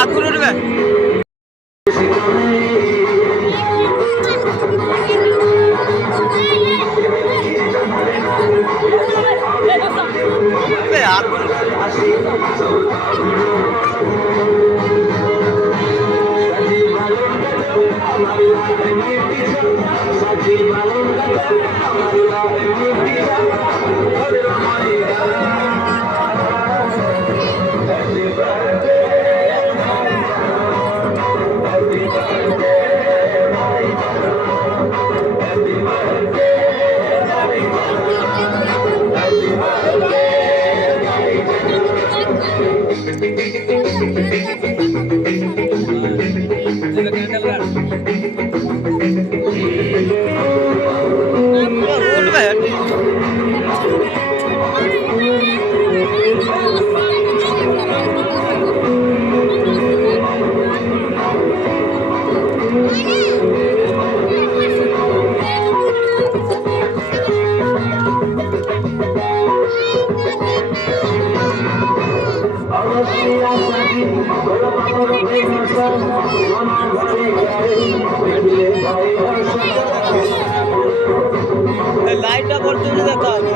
আগুন উঠবে। লাইটটা করতে দেখা হবে।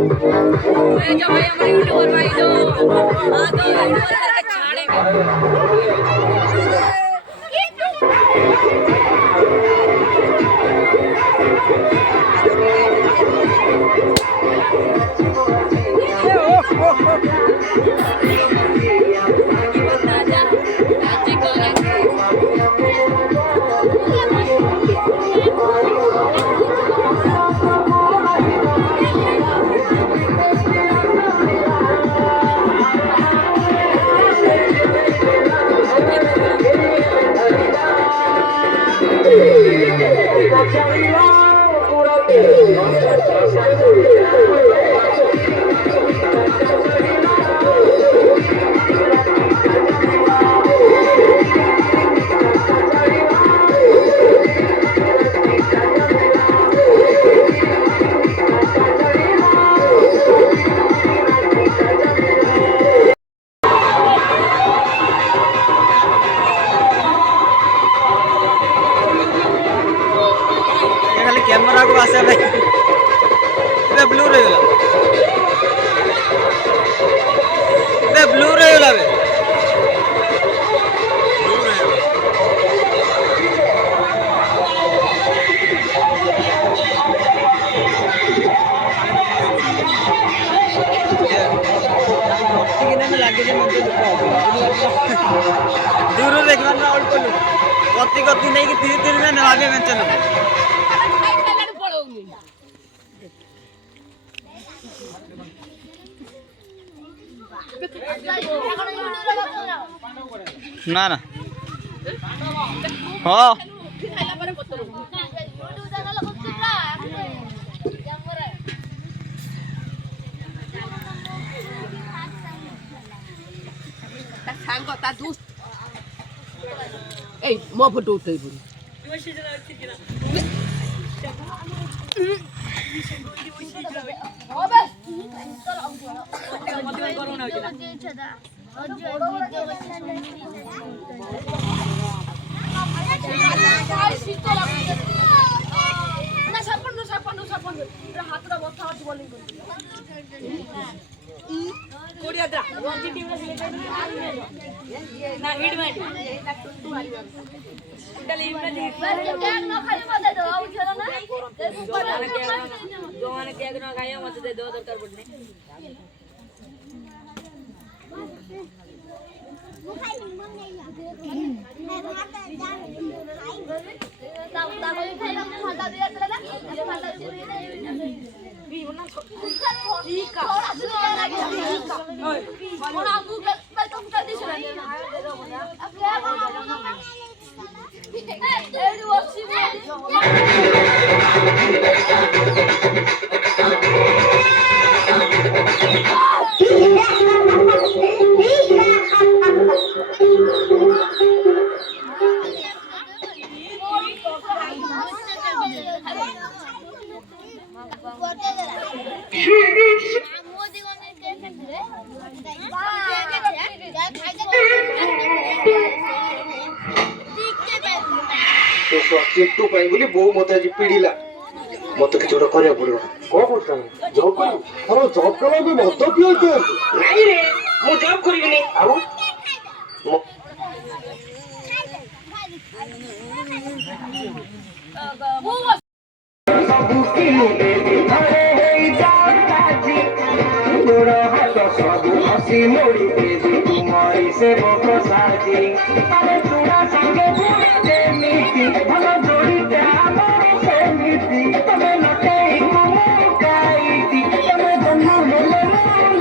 जो भाई हमारे यूट्यूबर भाई जो हाँ तो यूट्यूबर करके छाड़ेंगे। खाली कैमरा को आसे भाई इधर ब्लू रहेगा इधर ब्लू रहेगा बे दूर देखना ना और कोई कत्ती कत्ती नहीं कि धीरे धीरे में नवाबे में चलो ना ना हाँ सांगो ता दोस्त ए मो फोटो उठाइ बरु ना हिट में डली में केक न खाली मत दो आउ चलो ना जो माने केक न खाया मत दे दो दरकार पड़ने चिट्टू पाई बोली बो मते आज पीड़ीला मते किछ गोटे करिया पड़िबो को करता जॉब कर अरे जॉब करा भी मत पियो दे नहीं रे मु जॉब करिबिनी आउ हसी मोड़ी दे तुम्हारी से बको साजी अरे तुरा संगे बुलाते मीठी भलो जोड़ी हमरे से मीठी तमे नटे को गाई थी तमे जन्म ले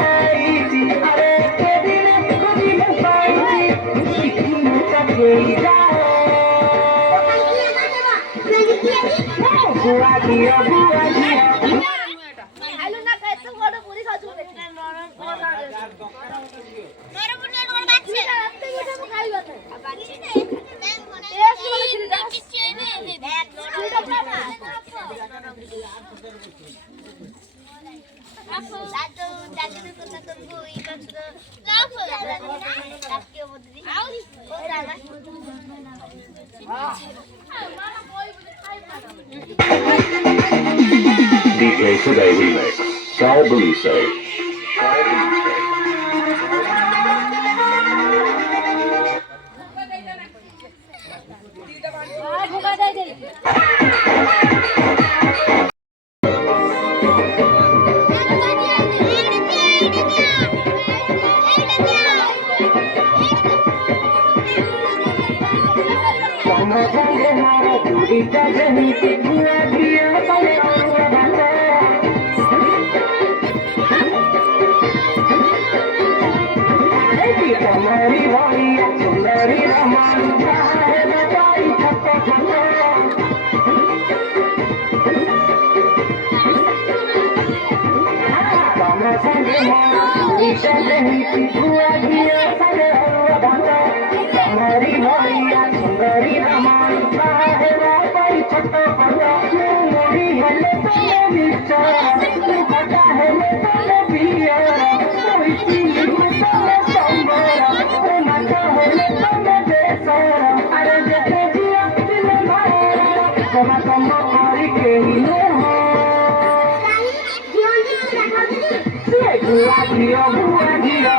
लाई थी अरे के दिन खुदी में पाई थी मुझे जा बुआ दिया बुआ दिया आलू ना खाए तो बड़ पूरी खाजू देखते हैं नरम पुने नोर बाच्छे रात में मुझे खाइबा तो बाच्छे टेस्ट वाला खिला किछे ने बैग नोर दादू दादू को तो तुमको ये बस लाफ आपके बुद्धि आओ ओ दादा मामा कोई मुझे खाइबा DJ Today Remix. Sal Belize. भुगा दे दे संगे मारे दूरी का जमी की बुआ दिया तले और बात ऐसी तुम्हारी भाई सुंदरी रमान है बताई छप्पा छप्पा संगे मारे दूरी का जमी की बुआ दिया तले और बात तुम्हारी भाई सुंदरी रमान है बताई छप्पा छप्पा मोरी हले तले बिचारा पता है ले तले पिया कोई चीज तले संबरा माता है ले तले बेसारा अरे जैसे जिया दिल मारा समा तुम हरी के ही हो बुआ दिया